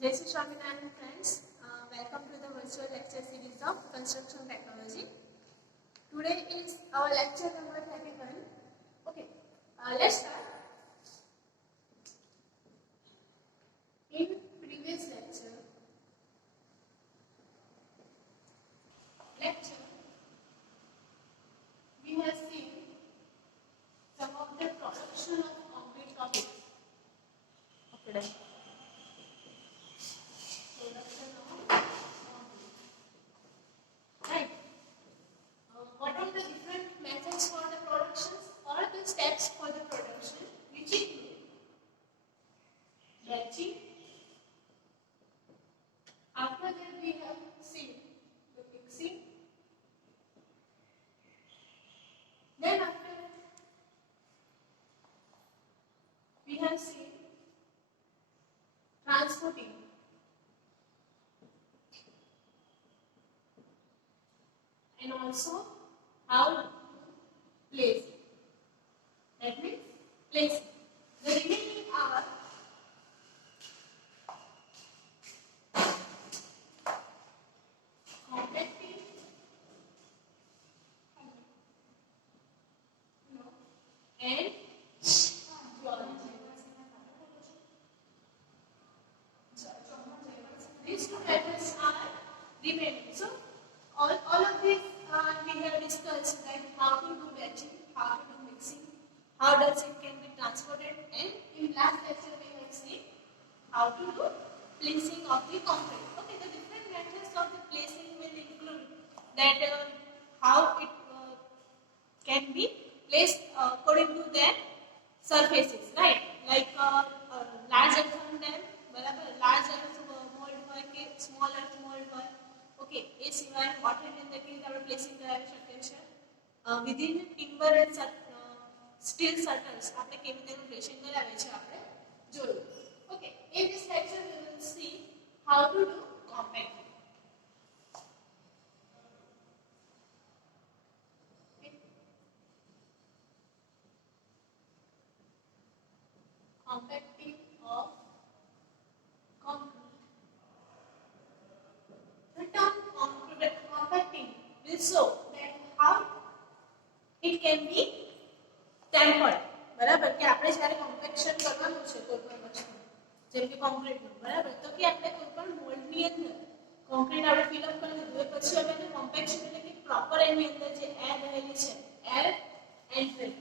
Jai Shri Swaminarayan friends, welcome to the virtual lecture series of Construction Technology. Today is our lecture number 31. Okay, let's start. In previous lecture, we have seen some of the production of concrete topics. Okay, done. Right. What are the different methods for the productions or the steps for the production, which include batching. After that we have seen the mixing. Then after that we have seen transporting. And also how to place. That means placing. The remaining are compacting and these two methods are remaining. So all of these we have discussed, that how to do batching, how to do mixing, how does it can be transported, and in last lecture we have seen how to do placing of the concrete. Okay, the different methods of the placing will include that how it can be placed according to their surfaces, right? Like large earthen dam, બરાબર, large earth mold હોય કે small earth mold હોય. Okay, એ સિવાય water ની અંદર કેવી રીતે આપણે પ્લેસિંગ કરાવી શકીએ છીએ within timber and steel shutters આપણે કેવી રીતે પ્લેસિંગ કરાવે છે આપણે જોયું. Okay, in this lecture we will see how to do compacting. Compacting of concrete. The term compacting will show that how it can be tempered. બરાબર, કે આપણે જ્યારે કોમ્પેક્શન કરવાનું છે કોઈ પણ વસ્તુ, જેમ કે કોન્ક્રીટનું, બરાબર, તો કે આપણે કોઈ પણ મોલ્ડની અંદર કોન્ક્રીટ આપણે ફિલઅપ કરી દીધું, પછી હવે એને કોમ્પેક્શન એટલે કે પ્રોપર એની અંદર જે એર રહેલી છે, એર એન્ટ્રી,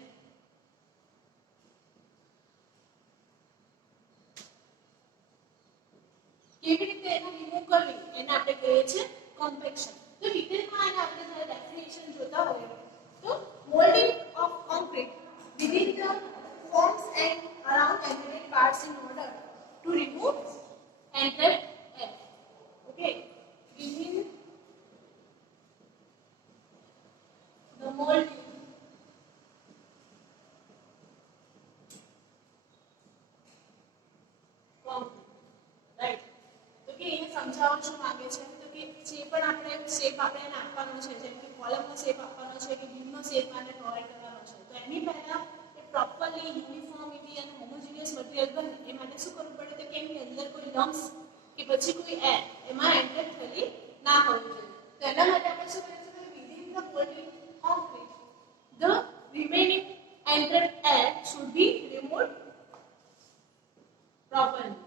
કેવી રીતે એને રિમૂવ કરવી એને આપણે કહીએ છીએ કોમ્પેક્શન. તો ડિટેલમાં આને આપણે જ્યારે ડેફિનેશન જોતા હોઈએ તો moulding of concrete within the forms and around embedded parts in order to remove entrapped air. Okay, within the molding concrete, right? તો કે એને સમજાવવા શું માંગે છે, તો કે જે પણ આપણે શેપ આપણે એને આપવાનો છે, જેમ કે કોલમનો શેપ આપવાનો છે કે બીમનો શેપ આને પ્રોવાઈડ કરવાનો છે, તો એની પહેલા એ પ્રોપરલી યુનિફોર્મિટી અને હોમોજીનિયસ મટીરીયલ બને એ માટે શું કરવું પડે, તો કે એની અંદર કોઈ લમ્સ કે પછી કોઈ એર એમાં એન્ટર થયેલી ના હોવી જોઈએ. તો એના માટે આપણે શું કરીશું કે within the moulding concrete the remaining entered air should be removed properly.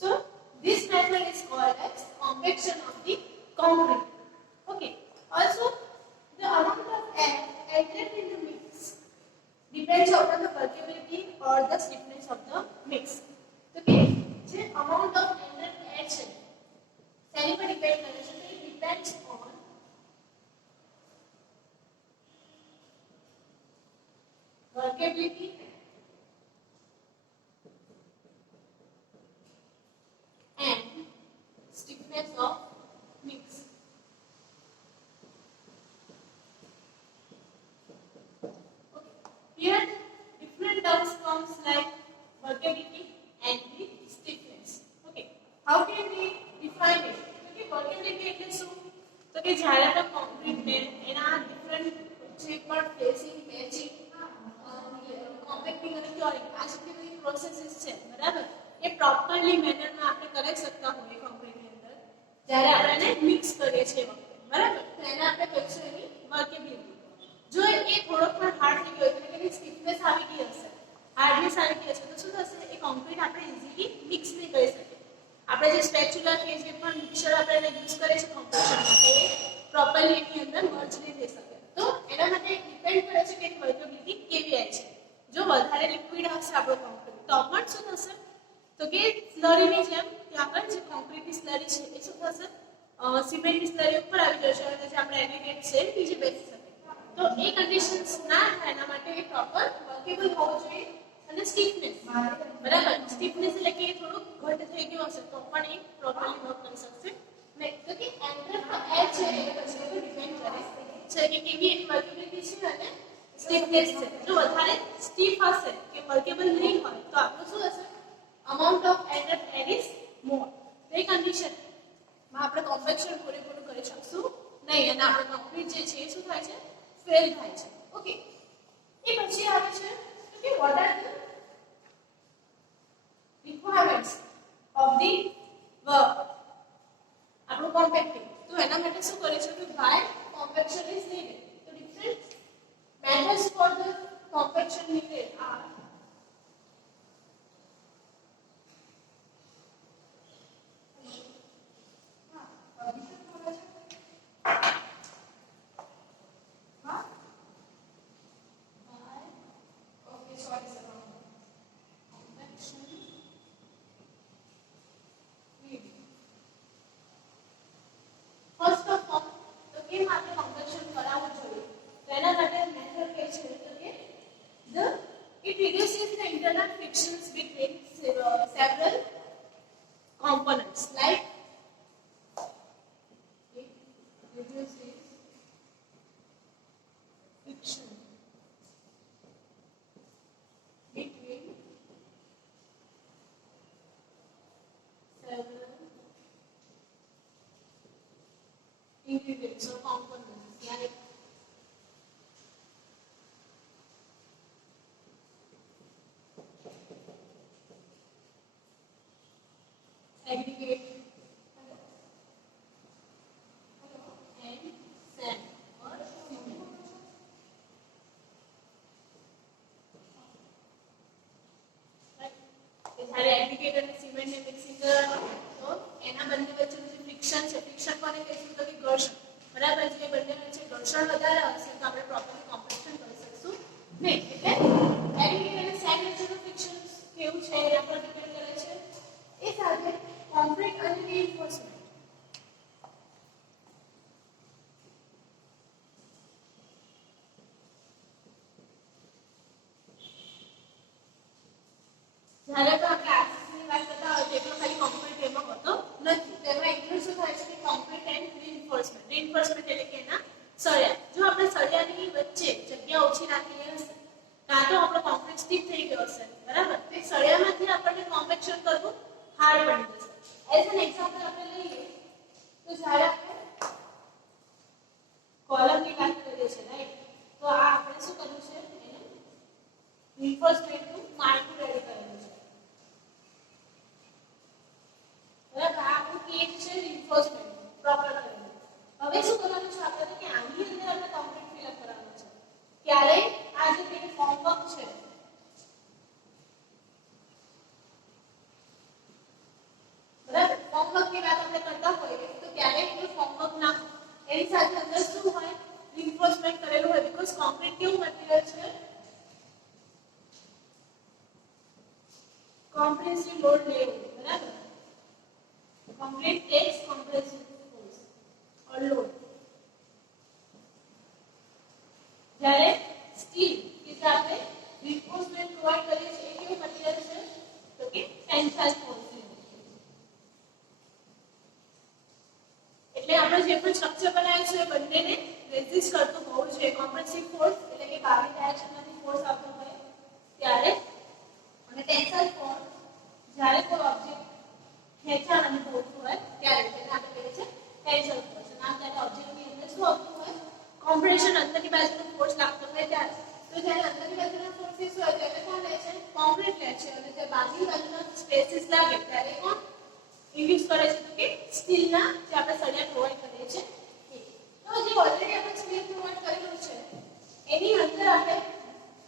So this method is called as compaction of the concrete. Okay. Also, the amount of air entered in the mix depends upon the workability or the stiffness of the mix. Okay. The amount of entered air છે તેની પર depend કરે છે. It depends on workability and stiffness of mix. Okay. Here different terms comes like workability and the stiffness. Okay. How can we define it? Okay, workability એટલે શું, તો કે જ્યારે આપણે કોન્ક્રીટ ને એના ડિફરન્ટ જે પણ પ્લેસિંગ, મેચિંગ પ્રોસેસીસ છે બરાબર એ પ્રોપરલી મેનરમાં આપણે કરી શકતા હોઈએ કોન્ક્રીટની અંદર જ્યારે આપણે એને મિક્સ કરીએ છીએ બરાબર તો એને આપણે કહીશું એની વર્કેબિલિટી જો એ થોડોક પણ હાર્ડ થઈ ગયો એટલે કે એની સ્ટીફનેસ આવી ગઈ હશે હાર્ડનેસ આવી ગઈ હશે તો શું થશે એ કોન્ક્રીટ આપણે ઇઝીલી મિક્સ નહીં કરી શકીએ આપણે જે સ્પેચ્યુલા કે જે પણ મિક્સર આપણે એને યુઝ કરીએ છીએ કોમ્પોઝિશન માટે પ્રોપરલી એની અંદર મર્જ નહીં થઈ શકે તો એના માટે ડિપેન્ડ કરે છે કે એની વર્કેબિલિટી કેવી આવી છે જો વધારે લિક્વિડ હશે આપણો કોન્ક્રીટ તો પણ શું થશે તો કે સ્લરીની જેમ ત્યાં પર જે કોન્ક્રીટની સ્લરી છે એ શું થશે સિમેન્ટની સ્લરી ઉપર આવી જશે અને જે આપણે એગ્રીગેટ છે નીચે બેસી શકે તો એ કન્ડિશન્સ ના થાય એના માટે એ પ્રોપર વર્કેબલ હોવું જોઈએ અને સ્ટીફનેસ બરાબર સ્ટીફનેસ એટલે કે થોડું ઘટ થઈ ગયું હશે તો પણ એ પ્રોપરલી વર્ક કરી શકશે નહીં તો કે એન્ટર એર છે એ પછી એ ડિપેન્ડ કરે છે કે કેવી એની વર્કેબિલિટી છે અને સ્ટીફનેસ છે જો વધારે સ્ટીફ હશે કે વર્કેબલ નહીં હોય તો આપણું શું હશે amount of entered air is more તે કન્ડિશન માં આપણે કોમ્પેક્શન પૂરેપૂરું કરી શકશું નહીં અને આપણો કોન્ક્રીટ જે છે એ શું થાય છે ફેલ થાય છે ઓકે એ પછી આવે છે કે what are the requirements of the work આપણું કોમ્પેક્ટિંગ તો એના માટે શું કરીશું કે why compaction is needed તો different methods for the compaction needed are it reduces the internal frictions between several components like it reduces friction between several ingredients or components like aggregate and sand or cement. Right? જ્યારે aggregate અને cement ને mixing કરવાનું તો એના બંને વચ્ચેનું જે friction છે ફ્રિક્શન કોને કહીશું તો કે ઘર્ષણ બરાબર જે બંને વચ્ચે ઘર્ષણ વધારે હશે તો આપણે પ્રોપરલી કોમ્પેક્શન કરી શકશું નહીં એટલે એગ્રીગેટ અને સેન્ડ વચ્ચેનું ફ્રિક્શન કેવું છે એના પર ડિપેન્ડ કરે છે એ સાથે કોન્ક્રીટ અને રિઇન્ફોર્સમેન્ટ જ્યારે તો આપણે આરસીસી ની વાત કરતા હોય તો એટલો ખાલી કોન્ક્રીટ એમાં હોતો નથી તેમાં ઇન્ક્લુડ શું થાય છે કે કોન્ક્રીટ એન્ડ રિઇન્ફોર્સમેન્ટ એટલે કે એના સળિયા જો આપણે સળિયાની વચ્ચે જગ્યા ઓછી રાખીને હશે કાં તો આપણો કોન્ક્રીટ સ્ટીફ થઈ ગયો હશે બરાબર તો સળિયામાંથી આપણને કોમ્પેક્શન કરવું હાર્ડ પડી જશે એઝ એન એક્ઝામ્પલ આપણે લઈએ તો જ્યારે આપણે કોલમની વાત કરીએ છીએ રાઈટ તો આ આપણે શું કર્યું છે એને રિઇન્ફોર્સમેન્ટનું માળખું રેડી કરેલું છે બરાબર આ આપણું કેજ છે રિઇન્ફોર્સમેન્ટ પ્રોપર કરેલું હવે શું કરવાનું છે આપણે કે આની અંદર આપણે કોન્ક્રીટ ફિલ અપ કરવાનું છે ક્યારે આ જે પેલી ફોર્મવર્ક છે બરાબર ફોર્મવર્કની વાત આપણે કરતા હોઈએ તો ક્યારેય કોઈ ફોર્મવર્ક ના એની સાથે અંદર શું હોય રિઇન્ફોર્સમેન્ટ કરેલું હોય બીકોઝ કોન્ક્રીટ કેવું મટીરીયલ છે કોમ્પ્રેસિવ લોડ લેવું બરાબર કોન્ક્રીટ ટેક્સ કોમ્પ્રેસિવ ફોર્સ ઓર લોડ જ્યારે સ્ટીલ કે જે આપણે રિઇન્ફોર્સમેન્ટ પ્રોવાઇડ કરીએ છીએ એ કેવું મટીરીયલ છે તો કે ટેન્સાઇલ ફોર્સ એટલે આપણે જે પણ સ્ટ્રક્ચર બનાવ્યું છે એ બંનેને રેઝિસ્ટ કરતું હોવું જોઈએ કોમ્પ્રેસિવ ફોર્સ એટલે કે બાહ્ય ડાયરેક્શનમાંથી ફોર્સ આવતો હોય ત્યારે અને ટેન્સાઇલ ફોર્સ જ્યારે કોઈ ઓબ્જેક્ટ ખેંચાણ અનુભવતું હોય ત્યારે તેને આપણે કહીએ છીએ ટેન્સાઇલ ફોર્સ અને આ ત્યારે ઓબ્જેક્ટની અંદર શું આવતું હોય કોમ્પ્રેશન અંદરની બાજુનો ફોર્સ લાગતો હોય ત્યારે તો જ્યારે અંદરની બાજુના ફોર્સીસ હોય ત્યારે કોણ લે છે? કોન્ક્રીટ લે છે. અને જ્યારે બહારની બાજુના સ્પેસીસ લાગે ત્યારે કોણ યુઝ કરે છે? તો કે સ્ટીલના જે આપણે સળિયા પ્રોવાઈડ કરીએ છીએ એ. તો જે ઓલરેડી આપણે સ્ટીલ પ્રોવાઈડ કરેલું છે એની અંદર આપણે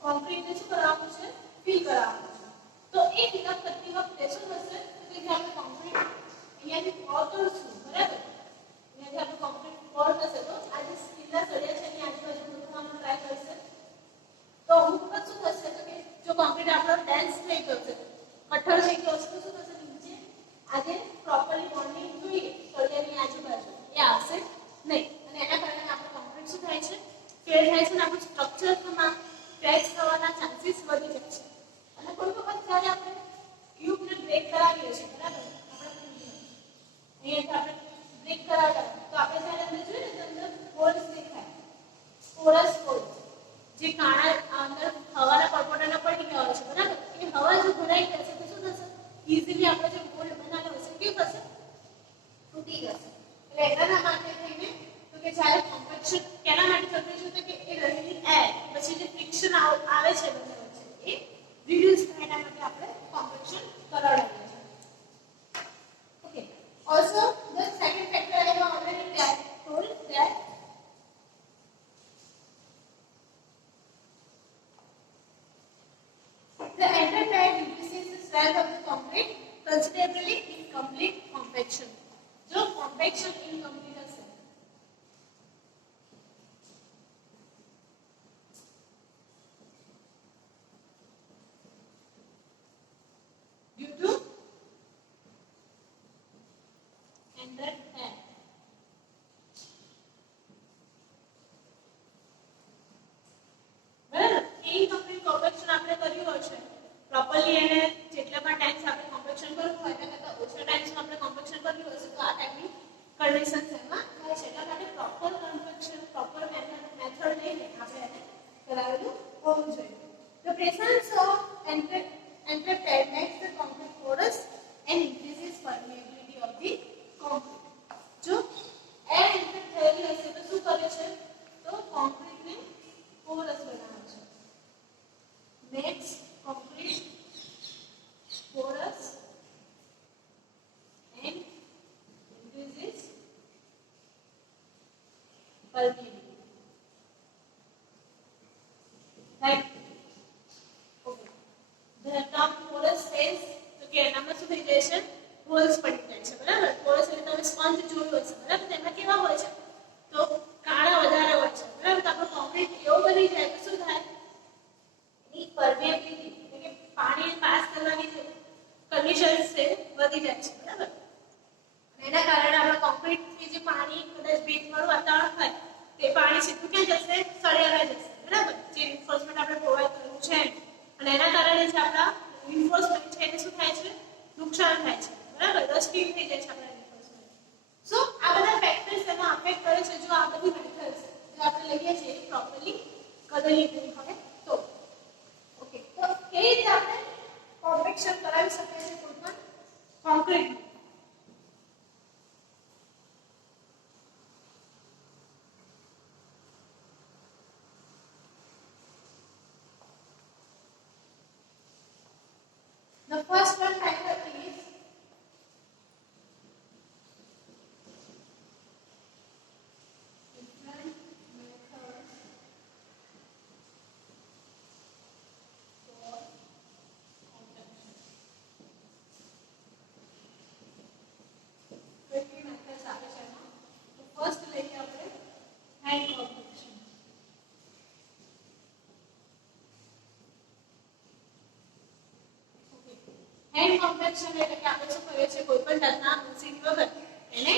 કોન્ક્રીટને શું કરાવવાનું છે? ફિલ કરાવવાનું છે. તો એ ફિલ અપ કરતી વખતે શું થશે? તો કે જે આપણે કોન્ક્રીટ અહીંયાથી પોર કરશું, બરાબર? અહીંયાથી આપણે કોન્ક્રીટ પોર થશે તો આ જે સ્ટીલના સળિયા છે એની આજુબાજુ મૂકવાનો ટ્રાય કરશે. તો અમુક વખત શું થશે? તો કે જો કોન્ક્રીટ આપણો ડેન્સ થઈ ગયો છે, કઠણ થઈ ગયો છે, તો શું થશે? નીચે આજે પ્રોપરલી બોન્ડિંગ જોઈએ સળિયાની આજુબાજુ એ આવશે નહીં. અને એના કારણે આપણું કોન્ક્રીટ શું થાય છે? ફેલ થાય છે અને આપણું સ્ટ્રક્ચરમાં ક્રેક થવાના ચાન્સીસ વધી જાય છે. અને કોઈ વખત જ્યારે આપણે ક્યુબને બ્રેક કરાવીએ છીએ, બરાબર? અહીંયા આપણે બ્રેક કરાવ્યા તો આપણે જ્યારે અંદર જોઈએ ને તો અંદર હોલ્સ દેખાય, પોરસ હોલ્સ, જે કાણા અંદર હવાના પરપોટાના પડી ગયા હોય છે, બરાબર? એ હવા જો ભરાઈ જશે તો શું થશે? ઈઝીલી આપણે જે હોલ બનાવ્યો હશે કેવું થશે? તૂટી જશે. એટલે એના માટે થઈને તો કે જ્યારે કોમ્પેક્શન કેના માટે જરૂરી છે? તો કે એ રહેલી એર પછી જે ફ્રિક્શન આવે છે બંને વચ્ચે એ રિડ્યુસ થાય એના માટે આપણે કોમ્પેક્શન કરાવીએ છીએ. Okay. Also, the second factor I have already told that the enterprise increases the strength of the concrete considerably in complete compaction. जो compaction incomplete हसे due to enter air. બરાબર? incomplete compaction આપણે કર્યું હોય છે properly એને જેટલા પણ ટાઈમ્સ આપણે કોમ્પેક્શન કરવું હોય એના કરતા ઓછા ટાઈમ્સ આપણે કોમ્પેક્શન કર્યું હશે તો આ ટાઈપની કન્ડિશન્સ એમાં થાય છે. એટલા માટે પ્રોપર કોમ્પેક્શન પ્રોપર મેથડ લઈને આપણે એને કરાવેલું હોવું જોઈએ. The presence of entrepreneur makes the concrete porous and increases permeability of the concrete. જો એર એન્ટર થયેલી હશે તો શું કરે છે? તો કોન્ક્રીટને પોરસ બનાવે છે. Makes concrete porous and increases permeability. Right? Okay. The term porous says તો કે એનામાં શું થઈ જાય છે? હોલ્સ પડી જાય છે, બરાબર? પોરસ એટલે તમે સ્પંજ જોયું હશે, બરાબર? તેમાં કેવા હોય છે? તો કાળા વધારે હોય છે, બરાબર? તો આપણું કોન્ક્રીટ એવું બની જાય તો શું થાય? એની પરમેબિલિટી એટલે કે પાણી પાસ કરવાની જે કન્ડિશન્સ છે વધી જાય છે, બરાબર? અને એના કારણે આપણા કોન્ક્રીટની જે પાણી કદાચ ભેજવાળું વાતાવરણ હોય તે પાણી સીધું ક્યાં જશે? સળિયામાં જશે, બરાબર? જે રિન્ફોર્સમેન્ટ આપણે પ્રોવાઈડ કર્યું છે અને એના કારણે જે આપણા રિન્ફોર્સમેન્ટ છે એને શું થાય છે? નુકસાન થાય છે, બરાબર? રસ્ટિંગ થઈ જાય છે આપણા રિન્ફોર્સમેન્ટ. સો આ બધા ફેક્ટર્સ એમાં અફેક્ટ કરે છે જો આ બધી મેથડ્સ જે આપણે લઈએ છીએ એ પ્રોપરલી કરેલી નહીં હોય તો. ઓકે, તો કેવી રીતે આપણે કોમ્પેક્શન કરાવી શકીએ છીએ કોઈ પણ concrete? The first one factor is different methods for compaction. કેટલી મેથડ્સ આવે છે એમાં? તો ફર્સ્ટ લઈએ આપણે hand compaction. hand compaction એટલે કે આપણે શું કરીએ છીએ? કોઈ પણ જાતના મશીન વગર એને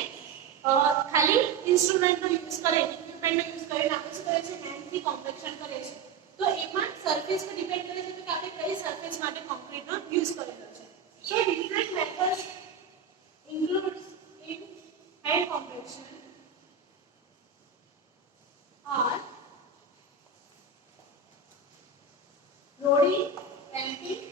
ખાલી ઇન્સ્ટ્રુમેન્ટનો યુઝ કરીને ઇક્વિપમેન્ટનો યુઝ કરીને આપણે શું કરીએ છીએ? હેન્ડથી કોમ્પેક્શન કરીએ છીએ. તો એમાં સરફેસ પર ડિપેન્ડ કરે છે કે આપણે કઈ સરફેસ માટે કોન્ક્રીટનો યુઝ કરેલો છે. So different methods includes in hand compaction are rolling, stamping,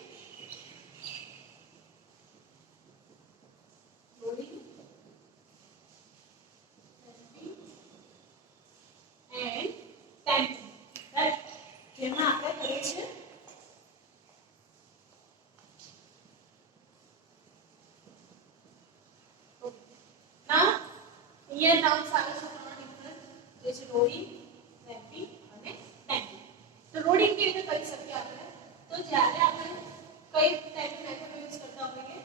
and stamping. Right? જેમાં આપણે લોડિંગ, રેમ્પિંગ અને ડેમ્પિંગ. તો લોડિંગ કેવી રીતે કરી શકીએ આપણે? તો જ્યારે આપણે કઈ ટાઈપની મેથડ યુઝ કરતા હોઈએ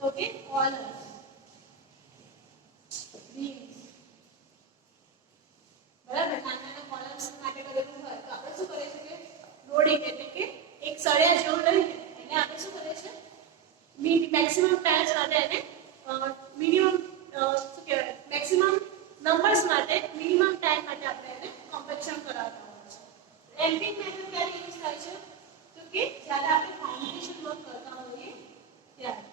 તો કે કોલમ્સ, બીમ્સ, બરાબર, નાના કોલમ્સ માટે કરેલું હોય તો આપણે શું કરીએ છીએ કે લોડિંગ એટલે કે એક સળિયા જેવું લઈને એને આપણે શું કરીએ છીએ મેક્સિમમ ટાઈમ્સ માટે એને મિનિમમ શું કહેવાય મેક્સિમમ નંબર્સ માટે મિનિમમ ટાઈમ માટે આપણે એને કોમ્પેક્શન કરાવતા હોય છે. ડેમ્પિંગ મેથડ ક્યારે યુઝ થાય છે? તો કે જ્યારે આપણે ફાઉન્ડેશન વર્ક કરતા હોઈએ ત્યારે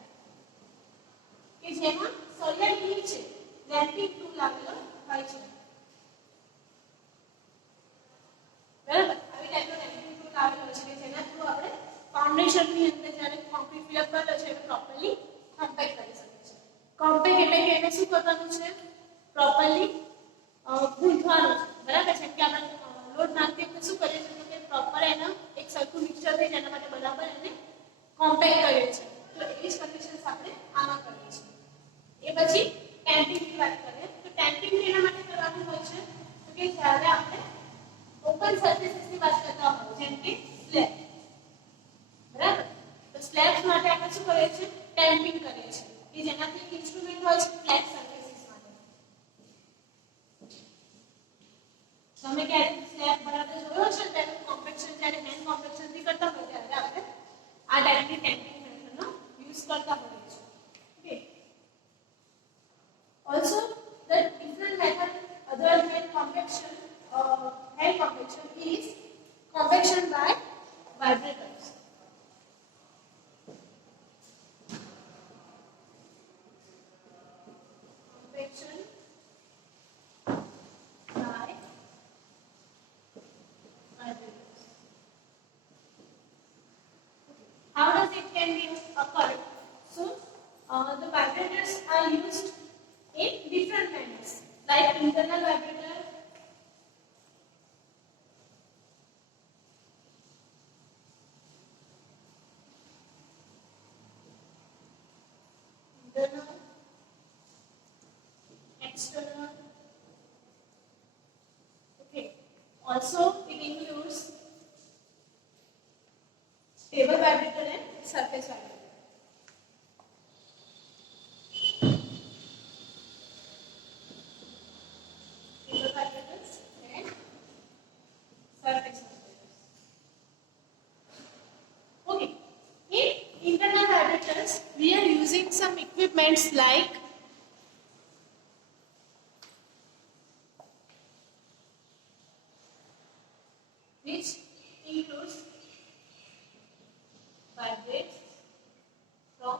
કે જેમાં સળિયાની નીચે ડેમ્પિંગ ટૂલ આવેલો હોય છે. બરાબર, આવી ટાઈપનો ડેમ્પિંગ ટૂલ આવેલો છે કે જેના થ્રુ આપણે ફાઉન્ડેશનની અંદર જ્યારે કોન્ક્રીટ ફિલ અપ કર્યો છે એને પ્રોપરલી કોમ્પેક્ટ કરી શકીએ છીએ. કોમ્પેક્ટ એટલે કે એને શું કરવાનું છે? પ્રોપરલી ગૂંથવાનું છે. બરાબર છે, કે આપણે લોડ નાખીએ તો શું કરીએ છીએ કે પ્રોપર એના એક સરખું મિક્સચર થઈ જાય એના માટે બરાબર એને કોમ્પેક્ટ કરીએ છીએ. તો એવી જ કન્ડિશન્સ આપણે આમાં કરીએ છીએ. એ પછી ટેમ્પિંગની વાત કરીએ તો ટેમ્પિંગ એના માટે કરવાનું હોય છે તો કે જ્યારે આપણે ઓપન સરફેસીસની વાત કરતા હોય જેમ કે સ્લેબ, બરાબર, તો સ્લેબ્સ માટે આપણે શું કરીએ છીએ? ટેમ્પિંગ કરીએ છીએ કે જેનાથી ઇન્સ્ટ્રુમેન્ટ હોય છે ફ્લેટ સરફેસીસ માટે. તમે ક્યારે સ્લેબ બરાબર જોયો છે ત્યારે કોમ્પેક્શન જ્યારે હેન્ડ કોમ્પેક્શન થી કરતા હોય ત્યારે આપણે આ ટાઈપની ટેમ્પિંગ મેથડનો યુઝ કરતા હોઈએ છીએ. Okay, also the different method other than compaction hand compaction is compaction by vibrators. Compaction by vibrators. How does it can be occurred? So the vibrators are used in different manners like internal vibrator, internal, external. Okay, also it includes stable vibrator and surface vibrator. We are using some equipments like which includes vibrates from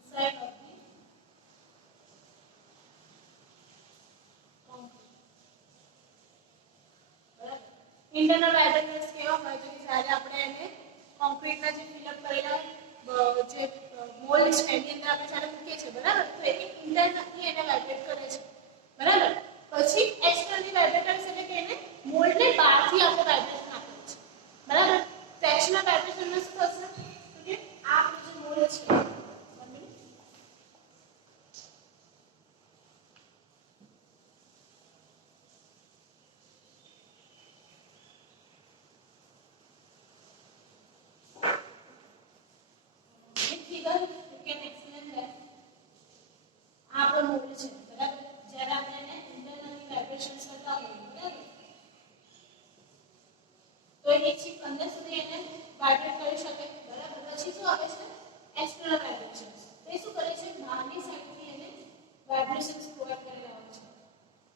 inside of the concrete. Internal vibrators કેવા હોય તો કે જ્યારે આપણે એને કોન્ક્રીટના જે fill up કરેલા જે મોલ્ડ છે એની અંદર આપણે જ્યારે મૂકીએ છીએ, બરાબર, તો એ ઇન્ટરનલી એને વાઇબ્રેટ કરે છે. બરાબર, પછી એક્સટર્નલી વાઇબ્રેટર્સ એટલે કે એને મોલ્ડને બહારથી આપણે વાઇબ્રેશન આપીએ છીએ. બરાબર, તો એક્સટર્નલ વાઇબ્રેશનમાં શું થશે તો કે આ જે મોલ્ડ છે અંદર સુધી એને વાઇબ્રેટ કરી શકે. બરાબર, પછી શું આવે છે? External vibrations. એ શું કરે છે? બહારની સાઈડથી એને વાઇબ્રેશન્સ પ્રોવાઈડ કરેલા હોય છે.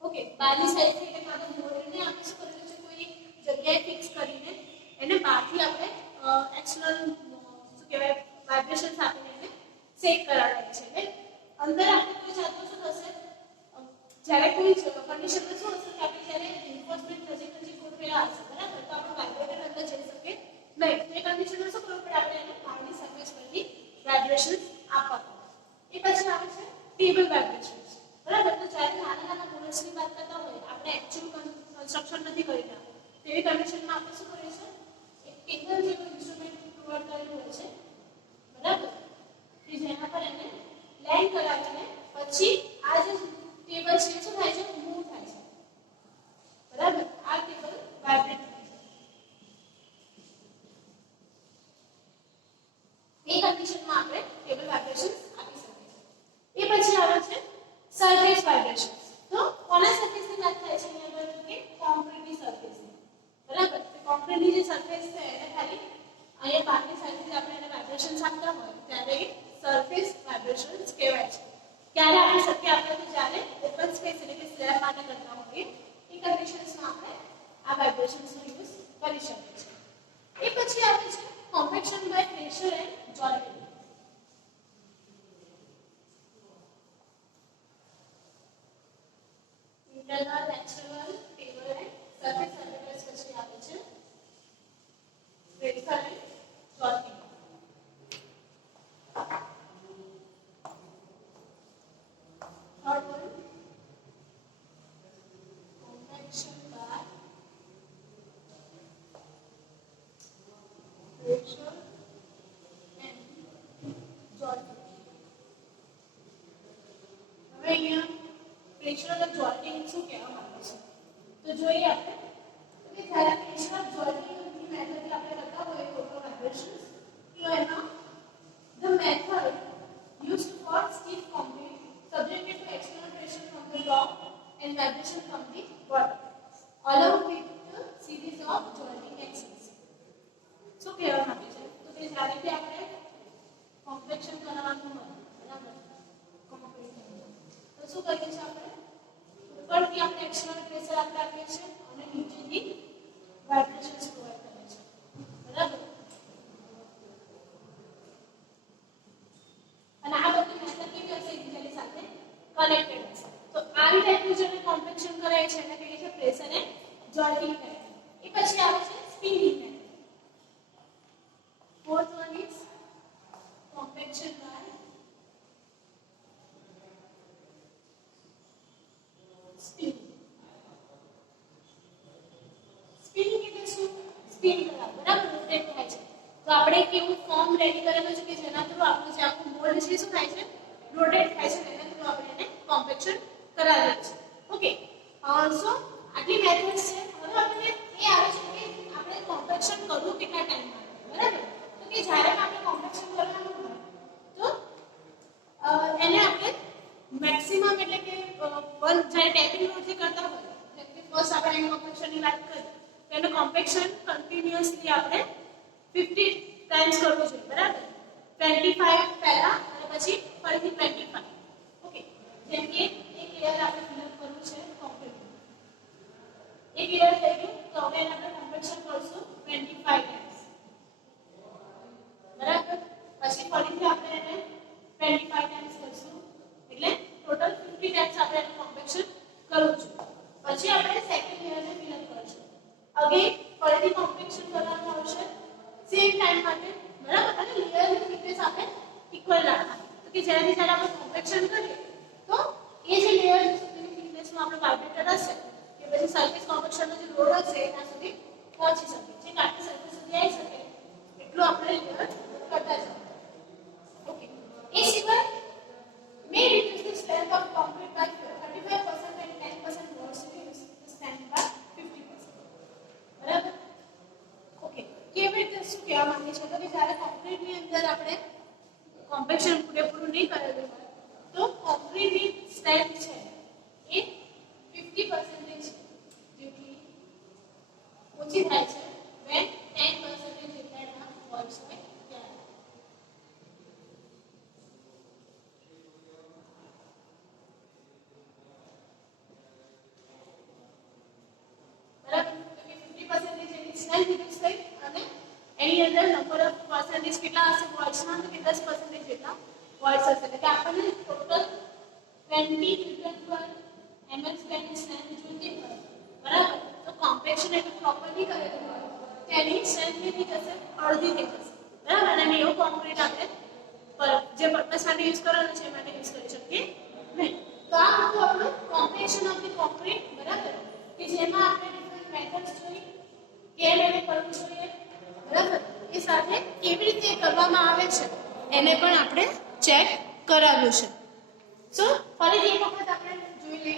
ઓકે, બહારની સાઈડથી એટલે કાં તો મોલ્ડને આપણે શું કરેલું છે કોઈ જગ્યાએ ફિક્સ કરીને એને બહારથી આપણે એક્સટર્નલ શું કહેવાય વાઇબ્રેશન્સ આપીને એને સેટ કરાવીએ છીએ. અંદર આપણે કોઈ જાતનું શું થશે જ્યારે કોઈ કન્ડિશનમાં શું હશે કે આપણે જ્યારે રિન્ફોર્સમેન્ટ નજીક ગોઠવેલા હશે, બરાબર, તો આપણો વાઇબ્રેટર અંદર જઈ શકે નહીં. તો એ કન્ડિશનમાં શું કરવું પડે? આપણે એને બહારની સરફેસ પરથી વાઇબ્રેશન્સ આપવા પડે. એ પછી આવે છે ટેબલ વાઇબ્રેશન્સ. બરાબર, તો જ્યારે નાના નાના મોલ્ડ્સની વાત કરતા હોય આપણે એક્ચ્યુઅલ કન્સ્ટ્રક્શન નથી કરી રહ્યા તેવી કન્ડિશનમાં આપણે શું કરીએ છીએ? એક ટેબલ જેવું ઇન્સ્ટ્રુમેન્ટ પ્રોવાઈડ કરેલું હોય છે, બરાબર, કે જેના પર એને લેન્ડ કરાવીને પછી આ જે કેબલ છે શું થાય છે મૂવ થાય છે બરાબર આ કેબલ વાઇબ્રેટ થાય છે એ કન્ડિશનમાં આપણે કેબલ વાઇબ્રેશન આપી શકીએ છીએ એ પછી આવે છે સરફેસ વાઇબ્રેશન તો કોના સરફેસની વાત થાય છે અહીંયા આગળ કે કોન્ક્રીટની સરફેસની બરાબર કોન્ક્રીટની જે સરફેસ છે એને ખાલી અહીંયા બહારની સાઈડથી આપણે એને વાઇબ્રેશન્સ આપતા હોય ત્યારે સરફેસ વાઇબ્રેશન્સ કહેવાય છે ક્યારે આપી શકીએ આપણે તો જ્યારે ઓપન સ્પેસ એટલે કે સ્લેબ માટે કરતા હોઈએ એ કન્ડિશન્સમાં આપણે આ વાઇબ્રેશન્સનો યુઝ કરી શકીએ છીએ એ પછી આવે છે compaction by pressure and jolting internal external table and surface surface પછી આવે છે pressure and jolting third one compaction by pressure and jolting હવે અહીંયા પ્રેશર અને જોલ્ટિંગ શું કહેવા માંગે છે તો જોઈએ આપણે કે જ્યારે પ્રેશર જોલ્ટિંગની મેથડથી આપણે કરતા હોઈએ ફોટો વાઇબ્રેશન્સ તો એમાં the method used for stiff concrete subjected to external pressure from the top and vibration from the bottom along with the series of jolting actions so કહેવા માંગે છે તો કે જ્યારે કે આપણે કોમ્પેક્શન કરવાનું હોય બરાબર કોમ્પેક્ટ તો શું કરીએ છીએ આપણે ઉપરથી આપણે એક્સટર્નલ પ્રેશર આપીએ છીએ અને નીચેથી વાઇબ્રેશન્સ પ્રોવાઇડ કરીએ છીએ બરાબર અને આ બધી મેથડ કેવી હશે એકબીજાની સાથે કનેક્ટેડ હશે તો આવી ટાઈપનું જેને કોમ્પેક્શન કરાય છે એને કહીએ છીએ પ્રેશર અને જોલ્ટિંગ મેથડ એ પછી આવે છે spinning method fourth one is compaction by spinning spinning એટલે શું સ્પિન કરવા બરાબર રોટેટ થાય છે તો આપણે એક એવું ફોર્મ રેડી કરેલું છે કે જેના થ્રુ આપણું જે આખું મોલ્ડ છે શું થાય છે રોટેટ થાય છે એના થ્રુ આપણે એને કોમ્પેક્શન કરાવીએ છીએ ઓકે સો આટલી મેથડ્સ છે હવે આપણે એ આવે છે કે આપણે કોમ્પેક્શન કરવું કેટલા ટાઈમ માટે બરાબર તો કે જ્યારે આપણે કોમ્પેક્શન કરવાનું હોય તો એને આપણે મેક્સિમમ એટલે કે જ્યારે ટેપિંગ લોડથી કરતા હોય જેમ કે ફર્સ્ટ આપણે એન્ડ કોમ્પેક્શનની વાત કરીએ તો એનું કોમ્પેક્શન કન્ટિન્યુઅસલી આપણે 50 ટાઈમ્સ કરવું જોઈએ બરાબર 25 પહેલા અને પછી ફરીથી 25 ઓકે જેમ કે એક લેયર આપણે ફિલઅપ કરવું છે કોન્ક્રીટ એક લેયર થઈ ગયું તો હવે એને આપણે કોમ્પેક્શન કરશું 25 ટાઈમ્સ બરાબર પછી ફરીથી આપણે એને 25 ટાઈમ્સ કરશું એટલે ટોટલ 50 ટાઈમ્સ આપણે એનું કોમ્પેક્શન કરવું છે પછી આપણે સેકન્ડ લેયરને ફિલઅપ કરશું અગેન ફરીથી કોમ્પેક્શન કરવાનું આવશે સેમ ટાઈમ માટે બરાબર અને લેયરની થિકનેસ આપણે ઇક્વલ રાખવાની તો કે જ્યારે આપણે કોમ્પેક્શન કરીએ તો એ જે લેયર સુધીની થિકનેસમાં આપણે વાઇબ્રેટર હશે કે પછી સરફેસ કોમ્પેક્શનનો જે લોડ હશે ત્યાં સુધી પહોંચી શકે જે કાટની સરફેસ સુધી આવી શકે એટલું આપણે લેયર કરતા જઈએ ઓકે એ સિવાય may reduce the strength of concrete by 35% and 10% more reduce the strength by 50% બરાબર ઓકે કેવી રીતે શું કહેવા માંગે છે તો કે જ્યારે કોન્ક્રીટની અંદર આપણે કોમ્પેક્શન પૂરેપૂરું નહીં કરેલું હોય તો કોન્ક્રીટની સ્ટ્રેન્થ છે એ 50% જેટલી ઓછી થાય છે when 10% જેટલા એના વોલ્સ હોય ત્યારે બરાબર તો કે 50% જેટલી સ્ટ્રેન્થ રિડ્યુસ થઈ અને એની અંદર નંબર ઓફ પર્સન્ટેજ કેટલા હશે વોલ્સમાં તો કે 10% જેટલા વોલ્સ હશે એટલે કે આપણને ટોટલ 20 ન્યૂટન પર mm સ્ક્વેર ની સ્ટ્રેન્થ જોઈતી હોય બરાબર તો કોમ્પેક્શન એટલું પ્રોપરલી કરેલું હોય તો એની સ્ટ્રેન્થ કેટલી થશે અડધી થઈ જશે બરાબર અને એવું કોન્ક્રીટ આપણે જે પર્પસ માટે યુઝ કરવાનું છે એ માટે યુઝ કરી શકીએ નહીં તો આ હતું આપણું કોમ્પેક્શન ઓફ ધી કોન્ક્રીટ બરાબર કે જેમાં આપણે ડિફરન્ટ મેથડ્સ જોઈ કેમ એને કરવું જોઈએ બરાબર એ સાથે કેવી રીતે કરવામાં આવે છે એને પણ આપણે ચેક કરાવ્યું છે સો ફરીથી એક વખત આપણે જોઈ લઈએ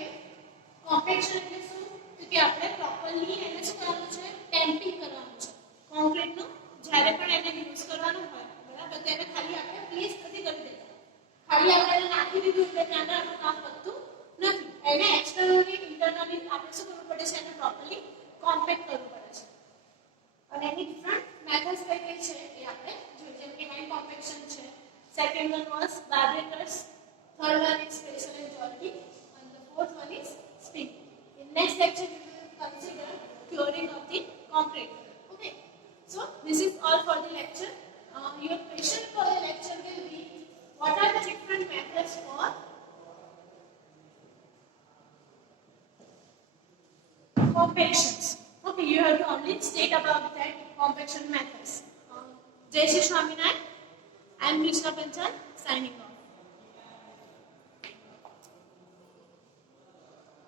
કોમ્પેક્શન એટલે શું? તો કે આપણે પ્રોપરલી એને શું કરવાનું છે? ટેમ્પિંગ કરવાનું છે. કોન્ક્રીટનું જ્યારે પણ એને યુઝ કરવાનું હોય બરાબર, તો એને ખાલી આપણે પ્લેસ નથી કરી દેતા. ખાલી આપણે એને નાખી દીધું એટલે ત્યાંના આપણું કામ પતતું નથી. એને એક્સટર્નલી ઇન્ટરનલી આપણે શું કરવું પડે છે? એને પ્રોપરલી કોમ્પેક્ટ કરવું પડે છે. અને એની ડિફરન્ટ મેથડ્સ કઈ કઈ છે એ આપણે જોઈએ. જેમ કે હેન્ડ કોમ્પેક્શન છે, second one was vibrators, third one is pressure and jerking, and the fourth one is spin. In next lecture we will consider curing of the concrete. Okay, so this is all for the lecture. Your question for the lecture will be, what are the different methods for compactions? Okay, you have to only state about that compaction methods. Jai Shri Swaminarayan. I am Krishna Panchal signing off.